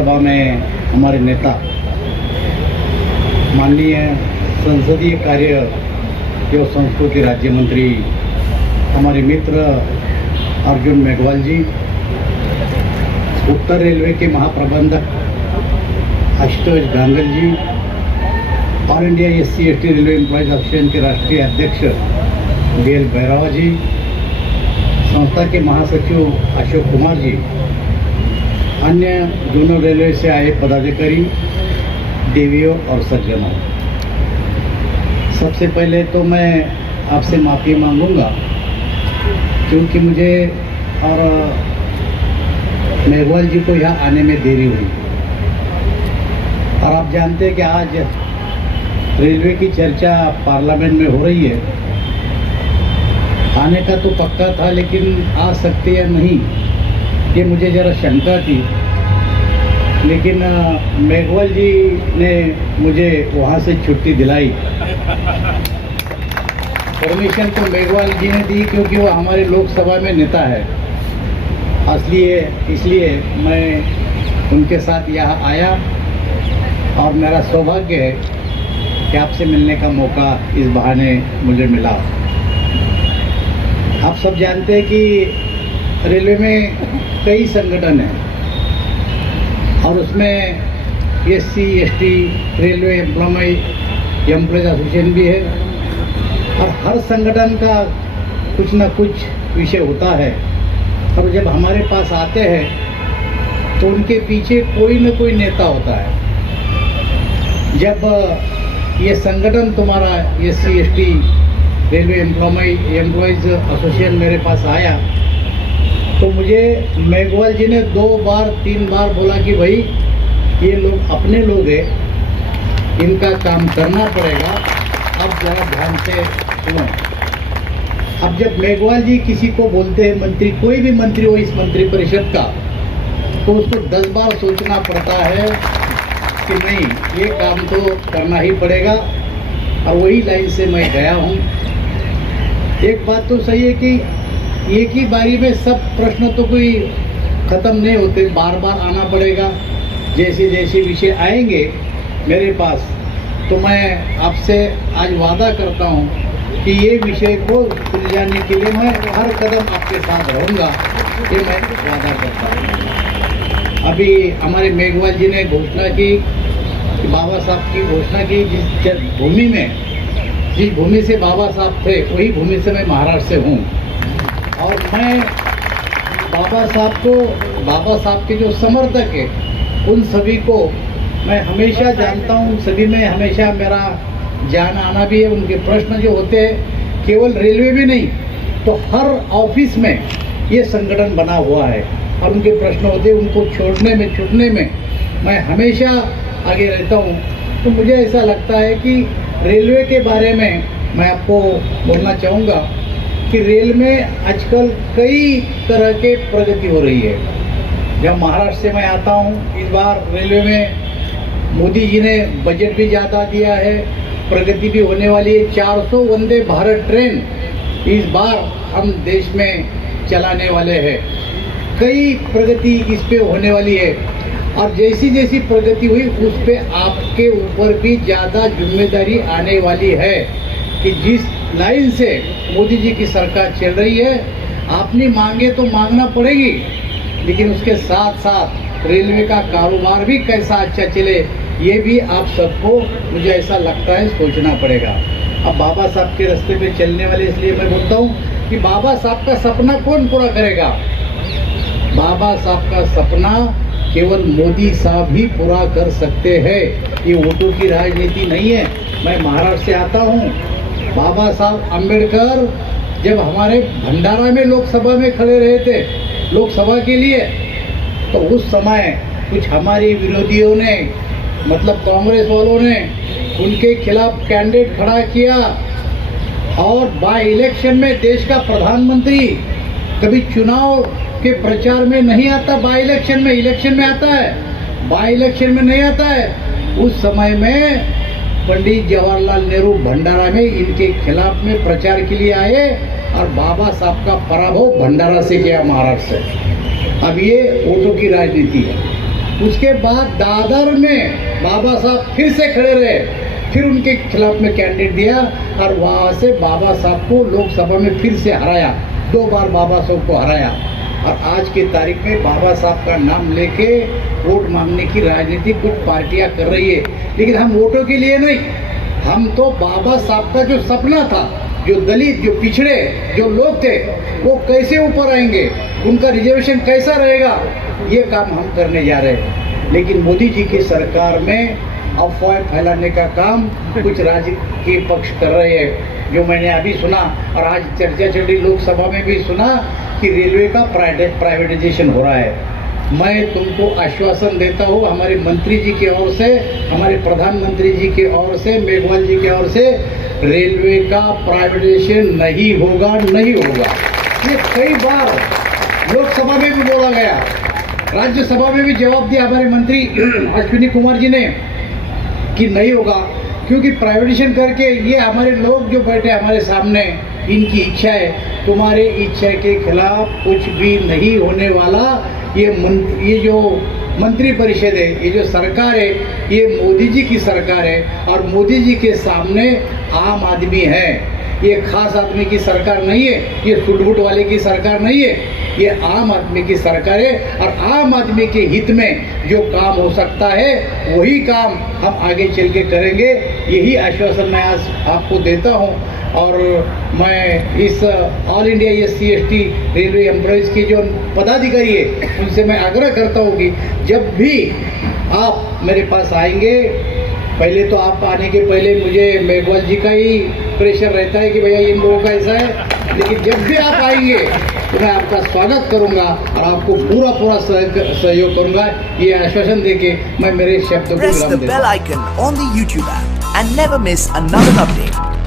लोकसभा में हमारे नेता माननीय संसदीय कार्य एवं संस्कृति राज्य मंत्री हमारे मित्र अर्जुन मेघवाल जी, उत्तर रेलवे के महाप्रबंधक Ashutosh Gangal ji, all India SC/ST railway employees association के राष्ट्रीय अध्यक्ष DL भैरवा जी, संस्था के महासचिव अशोक कुमार जी, अन्य जोनल रेलवे से आए पदाधिकारी, देवियों और सज्जनों, सबसे पहले तो मैं आपसे माफ़ी मांगूंगा क्योंकि मुझे और मेघवाल जी को यहाँ आने में देरी हुई। और आप जानते हैं कि आज रेलवे की चर्चा पार्लियामेंट में हो रही है। आने का तो पक्का था, लेकिन आ सकते या नहीं ये मुझे ज़रा शंका थी, लेकिन मेघवाल जी ने मुझे वहाँ से छुट्टी दिलाई। परमिशन तो मेघवाल जी ने दी क्योंकि वो हमारे लोकसभा में नेता है, इसलिए मैं उनके साथ यहाँ आया और मेरा सौभाग्य है कि आपसे मिलने का मौका इस बहाने मुझे मिला। आप सब जानते हैं कि रेलवे में कई संगठन हैं और उसमें SC/ST रेलवे एम्प्लॉयज एसोसिएशन भी है और हर संगठन का कुछ न कुछ विषय होता है। और जब हमारे पास आते हैं तो उनके पीछे कोई न कोई नेता होता है। जब ये संगठन तुम्हारा SC/ST रेलवे एम्प्लॉयज एसोसिएशन मेरे पास आया तो मुझे मेघवाल जी ने 2 बार 3 बार बोला कि भाई ये लोग अपने लोग हैं, इनका काम करना पड़ेगा, अब ज़रा ध्यान से सुनो। अब जब मेघवाल जी किसी को बोलते हैं, मंत्री कोई भी मंत्री हो इस मंत्री परिषद का, तो उसको 10 बार सोचना पड़ता है कि नहीं ये काम तो करना ही पड़ेगा। और वही लाइन से मैं गया हूँ। एक बात तो सही है कि एक ही बारी में सब प्रश्न तो कोई ख़त्म नहीं होते, बार बार आना पड़ेगा। जैसे जैसे विषय आएंगे मेरे पास तो मैं आपसे आज वादा करता हूँ कि ये विषय को सुलझाने के लिए मैं हर कदम आपके साथ रहूँगा, ये मैं वादा करता हूँ। अभी हमारे मेघवाल जी ने घोषणा की कि बाबा साहब की घोषणा की, जिस भूमि से बाबा साहब थे वही भूमि से मैं महाराष्ट्र से हूँ। और मैं बाबा साहब के जो समर्थक है उन सभी को मैं हमेशा जानता हूँ, उन सभी में हमेशा मेरा जाना आना भी है। उनके प्रश्न जो होते हैं केवल रेलवे में नहीं तो हर ऑफिस में ये संगठन बना हुआ है और उनके प्रश्न होते हैं, उनको छूटने में मैं हमेशा आगे रहता हूँ। तो मुझे ऐसा लगता है कि रेलवे के बारे में मैं आपको बोलना चाहूँगा कि रेल में आजकल कई तरह के प्रगति हो रही है। जब महाराष्ट्र से मैं आता हूँ, इस बार रेलवे में मोदी जी ने बजट भी ज़्यादा दिया है, प्रगति भी होने वाली है। 400 वंदे भारत ट्रेन इस बार हम देश में चलाने वाले हैं। कई प्रगति इस पे होने वाली है और जैसी जैसी प्रगति हुई उस पे आपके ऊपर भी ज़्यादा जिम्मेदारी आने वाली है कि जिस लाइन से मोदी जी की सरकार चल रही है, आपने मांगे तो मांगना पड़ेगी, लेकिन उसके साथ साथ रेलवे का कारोबार भी कैसा अच्छा चले ये भी आप सबको मुझे ऐसा लगता है सोचना पड़ेगा। अब बाबा साहब के रास्ते पे चलने वाले, इसलिए मैं बोलता हूँ कि बाबा साहब का सपना कौन पूरा करेगा? बाबा साहब का सपना केवल मोदी साहब ही पूरा कर सकते हैं। ये वोटों की राजनीति नहीं है। मैं महाराष्ट्र से आता हूँ। बाबा साहब अम्बेडकर जब हमारे भंडारा में लोकसभा में खड़े रहे थे लोकसभा के लिए, तो उस समय कुछ हमारे विरोधियों ने, मतलब कांग्रेस वालों ने उनके खिलाफ कैंडिडेट खड़ा किया और बाय इलेक्शन में देश का प्रधानमंत्री कभी चुनाव के प्रचार में नहीं आता, बाय इलेक्शन में आता है, बाय इलेक्शन में नहीं आता है। उस समय में पंडित जवाहरलाल नेहरू भंडारा में इनके खिलाफ में प्रचार के लिए आए और बाबा साहब का पराभव भंडारा से किया, महाराष्ट्र से। अब ये वोटों की राजनीति है। उसके बाद दादर में बाबा साहब फिर से खड़े रहे, फिर उनके खिलाफ में कैंडिडेट दिया और वहाँ से बाबा साहब को लोकसभा में फिर से हराया, 2 बार बाबा साहब को हराया। और आज की तारीख में बाबा साहब का नाम लेके वोट मांगने की राजनीति कुछ पार्टियां कर रही है, लेकिन हम वोटों के लिए नहीं, हम तो बाबा साहब का जो सपना था, जो दलित, जो पिछड़े, जो लोग थे, वो कैसे ऊपर आएंगे, उनका रिजर्वेशन कैसा रहेगा, ये काम हम करने जा रहे हैं। लेकिन मोदी जी की सरकार में अफवाह फैलाने का काम कुछ राजकीय पक्ष कर रहे हैं, जो मैंने अभी सुना और आज चर्चा चल रही लोकसभा में भी सुना कि रेलवे का प्राइवेटाइजेशन हो रहा है। मैं तुमको आश्वासन देता हूँ, हमारे मंत्री जी की ओर से, हमारे प्रधानमंत्री जी की ओर से, मेघवाल जी की ओर से, रेलवे का प्राइवेटाइजेशन नहीं होगा, नहीं होगा। ये कई बार लोकसभा में भी बोला गया, राज्यसभा में भी जवाब दिया हमारे मंत्री अश्विनी कुमार जी ने कि नहीं होगा, क्योंकि प्राइवेटाइजेशन करके ये हमारे लोग जो बैठे हमारे सामने, इनकी इच्छा है, तुम्हारे इच्छा के खिलाफ कुछ भी नहीं होने वाला। ये जो मंत्री परिषद है, ये जो सरकार है, ये मोदी जी की सरकार है और मोदी जी के सामने आम आदमी है। ये खास आदमी की सरकार नहीं है, ये सुटबुट वाले की सरकार नहीं है, ये आम आदमी की सरकार है। और आम आदमी के हित में जो काम हो सकता है वही काम हम आगे चल के करेंगे, यही आश्वासन मैं आज आपको देता हूँ। और मैं इस all India SC/ST railway employees की जो पदाधिकारी है, उनसे मैं आग्रह करता हूँ कि जब भी आप मेरे पास आएंगे, पहले तो आप आने के पहले मुझे मेघवाल जी का ही प्रेशर रहता है कि भैया इन लोगों का ऐसा है, लेकिन जब भी आप आएंगे तो मैं आपका स्वागत करूंगा और आपको पूरा सहयोग करूंगा, ये आश्वासन देके मैं मेरे शब्दों को विराम देता हूं। Press the bell icon on the YouTube app and never miss another update.